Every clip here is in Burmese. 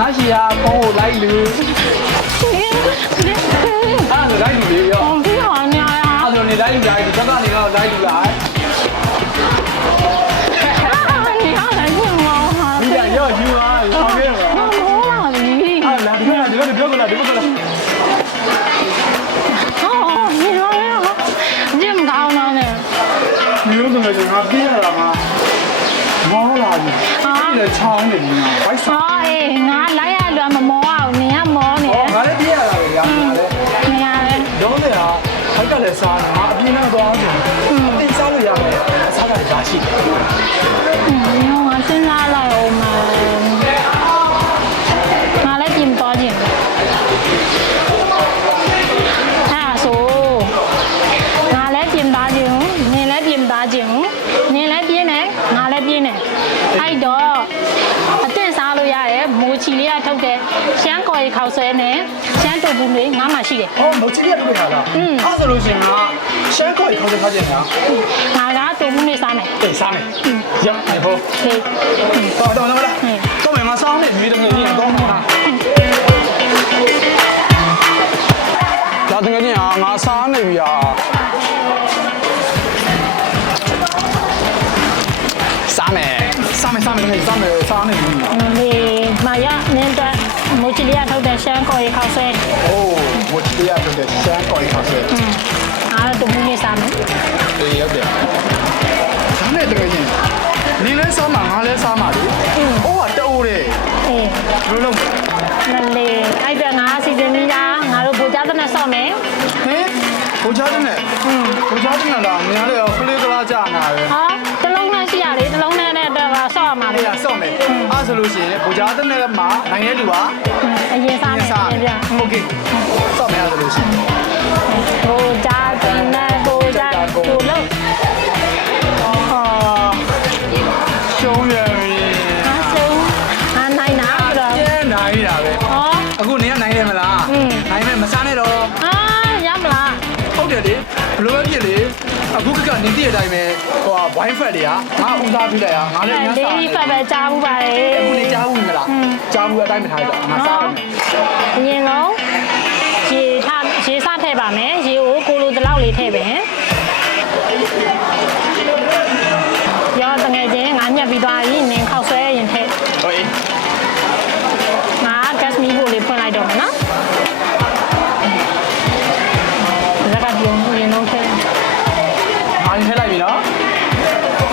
ငါရှိရဖုန်းကိုလိုက်လူအားဆိုလိုက်လူလေးရောဒီဟာညာအားဆိုနေလိုက်လူလိုက်ဒီဘက်ကနေတော့လိုက်လူလိုက်你好难听哦！你俩要听啊？旁边了。那我哪里？啊，来，你看，你不要过来，你不过来。哦，你说呀，你怎么搞呢？你有什么事啊？别了嘛。毛啦你，你在厂里呢，快上。哦，哎，我来呀，乱毛啊，你呀毛呢？哦，俺来别了呀，你呀嘞？有的呀，还干来啥呢？啊，别那个多少钱？你啥都要没，啥个啥去？我现在来我们，我来ပြင်多錢。ဆိုငါလည်းပြင်သားခြင်းနင်လည်းပြင်သားခြင်းနင်လည်းပြင်းတယ်ငါလည်းပြင်းတယ်အဲ့တော့အသင့်စားလို့ရတယ်မိုးချီလေးကထုတ်တဲ့ရှမ်းကော်ရီခောက်ဆွဲနဲ့ရှမ်းတုပ်ဘူးတွေငါမှရှိတယ်哦，我今天都没看到。二十路线啊，先可以考虑考虑啥？ငါကတုပ်ဘူးတွေစားမယ်对，啥呢？行，你好。ဟေး等我来。东北嘛，上面鱼的那个多嘛。那这个呢啊，我上那鱼啊。上面那个上那鱼。ဒီမရနင်းတဲ့မိုးချီလေးကထုတ်တဲ့ရှမ်းကော်ရီခောက်ဆွဲ哦，我今天这个先搞一考试。အားတုပ်ဘူးတွေစားမယ်对，有点。上面这个人，你来上嘛，我来上嘛的。哦，都嘞。အေးဘယ်လိုလုပ်မလေးအဲ့ဒါငါစီစဉ်ပြီးသားငါတို့ဗိုလ်ကြားတဲ့နဲ့ဆော့မယ်ဟင်ဘိုးချတဲ့နဲ့ဘိုးချတဲ့နဲ့လားများလေဖလေးကလားကြာနာပဲဟာတလုံးနဲ့ရှိရလေတလုံးနဲ့တော့ဆော့ရမှာလေအေးဆော့မယ်အဲ့ဆိုလို့ရှိရင်ဘိုးချတဲ့နဲ့မှာနိုင်ရဲ့လူကအရင်စားမယ်ပြန်ပြန်โอเคဆော့မယ်အဲ့ဆိုလို့ရှိရင်ဗိုလ်ကြားတဲ့နဲ့ဗိုလ်ကြားကိုလုံးဟာရှုံးရပြီဟာဆုံးဟာနိုင်တာတော့ကျဲနိုင်တာပဲဟောအခုနေကနိုင်တယ်မလားနိုင်မယ်မစားနဲ့တော့ဟာရမလားဟုတ်တယ်လေဘလို့ပဲဖြစ်လေအခုကနေတည့်တဲ့အတိုင်းပဲဟိုဝိုင်းဖက်တွေကငါဦးစားပြလိုက်ရငါလည်းညစားတယ်ဒီဖက်ပဲကြားဘူးပါလေအခုနေကြားဘူးမလားကြားဘူးအတိုင်းမထားတော့ငါစားတယ်အရင်ဆုံးရေစထည့်ပါမယ်ရေကိုကိုလိုတလောက်လေးထည့်ပဲရောတငယ်ချင်းငါညက်ပြီးသွားပြီနင်ခောက်ဆွဲရင်ထည့်ဟုတ်အေးငါ gas မီးဖို့လေးဖွင့်လိုက်တော့မယ်နော်လက်ကပြုံးရင်တော့ထည့်အားထည့်လိုက်ပြီနော်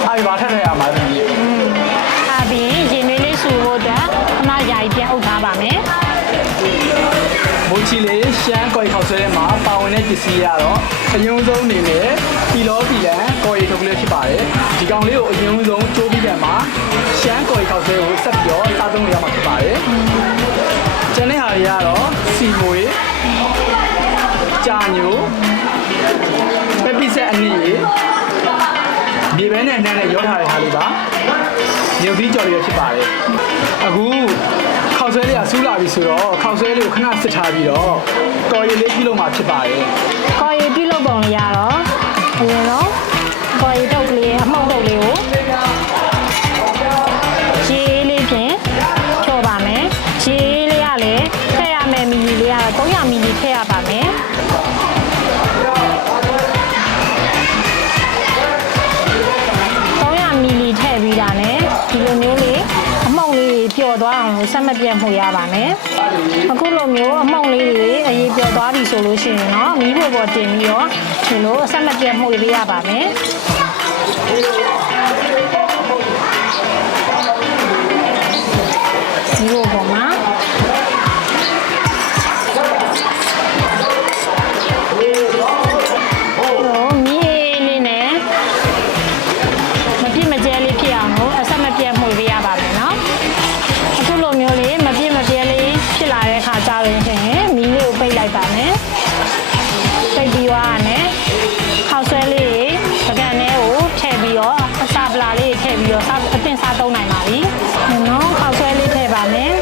အားပါထည့်ရမှာပြီအားပြီးရင်နွေးလေးဆူဖို့အတွက်ခဏယာယီပြန်အုပ်ထားပါမယ်မိုးချီလေးရှမ်းကော်ရီခောက်ဆွဲထဲမှာပါဝင်တဲ့ပစ္စည်းရတော့အယုံဆုံးအနေနဲ့ပီလောပီလန်ကော်ရီထုတ်လေးဖြစ်ပါတယ်ဒီကောင်လေးကိုအယုံဆုံးကျိုးပြီးပြန်မှာရှမ်းကော်ရီခောက်ဆွဲကိုဆက်ပြီးတော့စားသုံးလို့ရမှာဖြစ်ပါတယ်ကျန်တဲ့ဟာတွေကတော့စီမွေကြာညိုပက်ပီဆက်အနည်းမြေပဲနဲ့နှမ်းနဲ့ရောထားတဲ့ဟာလေးပါရုပ်သီးကြော်လေးဖြစ်ပါတယ်အခုခောက်ဆွဲလေးကစူးလာပြီဆိုတော့ခောက်ဆွဲလေးကိုခဏစစ်ထားပြီးတော့ကော်ရီလေးပြုလုပ်မှာဖြစ်ပါတယ်ကော်ရီပြုလုပ်ပုံလေးရတော့အရင်တော့ကော်ရီတုပ်ကလေးအမှုန့်တုပ်လေးကိုရေလေးဖြင့်ဖြောပါမယ်ရေလေးကလည်းထည့်ရမယ်မီလီလေးကတော့300မီလီထည့်ရပါမယ်300မီလီထည့်ပြီးတာနဲ့ဒီလိုမျိုးလေးအမှုန့်လေးပျော်သွားအောင်လို့ဆက်မပြတ်မှုရပါမယ်အခုလိုမျိုးအမှုန့်လေးတွေအရေးပျော်သွားပြီဆိုလို့ရှိရင်เนาะမီးဖို့ပေါ်တင်ပြီးတော့ဒီလိုဆက်မပြတ်မှုတွေရပါမယ်ဒီလိုပေါ်မှာမီးလေးနဲ့မပြည့်မကျဲလေးဖြစ်အောင်လို့အဆက်မပြတ်မှုတွေရပါမယ်เนาะအခုလိုမျိုးလေးမပြည့်မကျဲလေးဖြစ်လာတဲ့အခါကျရင်မီးလေးကိုပိတ်လိုက်ပါမယ်ပိတ်ပြီးသွားတယ်ခောက်ဆွဲလေးပကံထဲကိုထည့်ပြီးတော့အစာပလာလေးထည့်ပြီးတော့အသင့်စားသုံးနိုင်ပါပြီနော်ခောက်ဆွဲလေးထည့်ပါမယ်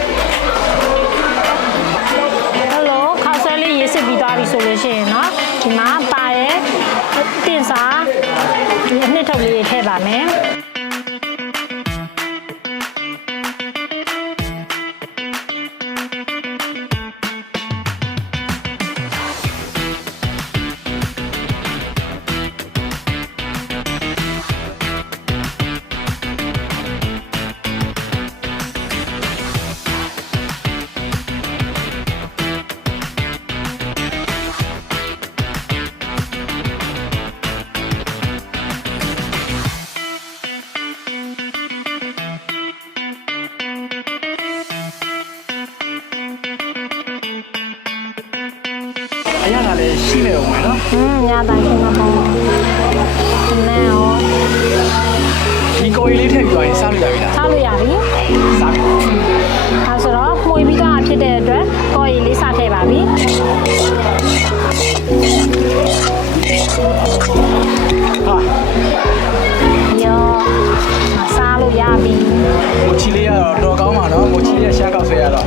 အရသာလည်းရှိနေအောင်မယ်နော် ညတိုင်းရှင်မပေါ့နဲရော ဒီကိုကြီးလေးထည့်ပြီးသွားရင်စားလို့ရပြီလား ထားလို့ရပြီ စားပြီ အဲဆိုတော့မှုပြီးသားဖြစ်တဲ့အတွက်ကော်ရီလေးစထည့်ပါပြီ ဟာ ရောစားလို့ရပြီ မိုချီလေးကတော့တော်ကောင်းပါနော်မိုချီလေးရှမ်းကောက်ဆွဲရတော့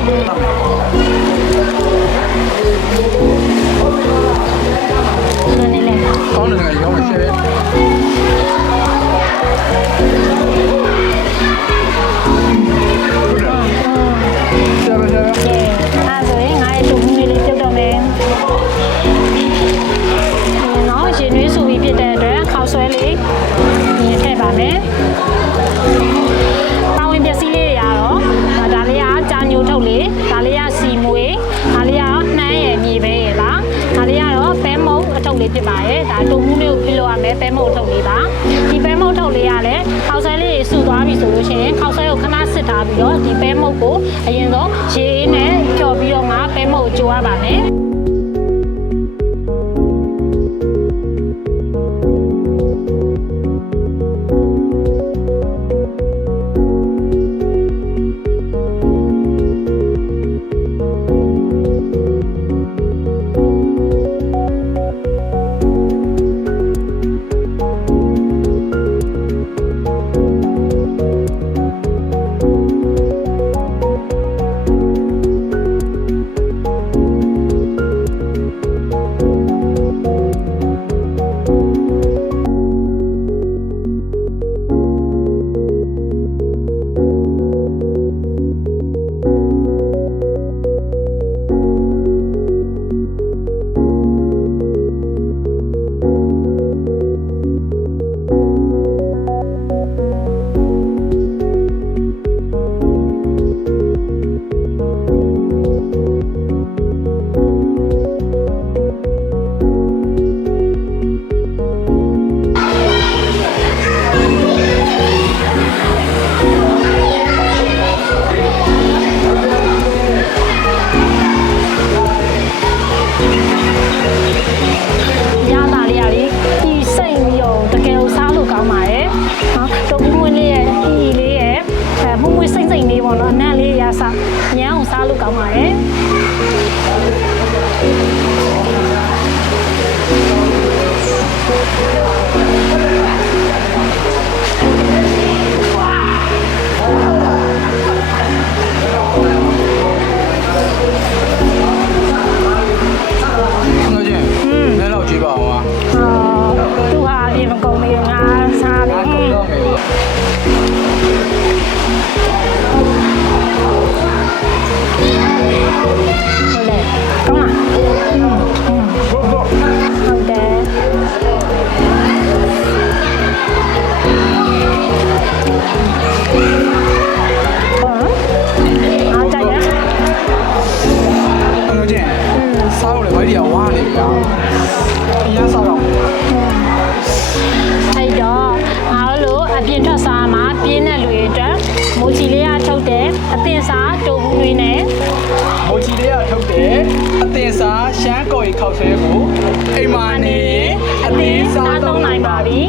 နည်းနည်းလေး ကောင်းတယ်ငါရောင်းရှယ်ဆရာဆရာ အဲဆိုရင်ငါရဲ့တူမှုလေးပြုတ်တော့မယ်နော်ရှင်နွေးစုပြီးဖြစ်တဲ့အတွက်ခောက်ဆွဲလေးမြင်ထည့်ပါမယ်ပါဝင်ပစ္စည်းလေးတွေကတော့ဒါလေးကကြာညိုထုတ်လေးဒါလေးကစီမွေးဒါလေးကနှမ်းရည်မြေပဲရယ်လားဒါလေးကတော့ပဲမုံအထုပ်လေးဖြစ်ပါရဲ့ဒါတူမှုလေးကိုပြလို့ရမယ်ပဲမုံအထုပ်လေးပါဒီပဲမုံအထုပ်လေးကလည်းခောက်ဆွဲလေးတွေစုသွားပြီဆိုလို့ရှိရင်ခောက်ဆွဲကိုခဏစစ်ထားပြီးတော့ဒီပဲမုံကိုအရင်ဆုံးရေအေးနဲ့ကြော်ပြီးတော့ငါပဲမုံကိုကြိုးရပါမယ် ရတာလေးရလေဒီစိတ်ပြီးတော့တကယ်ကိုစားလို့ကောင်းပါတယ်နော်တုံးမွေးလေးရဲ့ဤလေးရဲ့မှုမွေးစိတ်စိတ်လေးပေါ့နော်အနံ့လေးရစားညံအောင်စားလို့ကောင်းပါတယ်သူဟာအပြင်မကုန်သေးငါစားတယ်ဟုတ်လေကောင်းလားဟုတ်တယ်အားကြရ ငါကျင်စားလို့လေဘာကြီးကဝါနေပြီလားအရင်စားတော့ အဲ့တော့အားလို့အပြင်ထွက်စားမှာပြင်းတဲ့လူတွေအတွက်မိုချီလေးကထုတ်တယ်အသင်စားတိုဘူးတွေနဲ့ မိုချီလေးကထုတ်တယ်အသင်စားရှမ်းကော်ရီခောက်ဆွဲကိုအိမ်မာနေရင်အသင်စား စားသုံးနိုင်ပါပြီ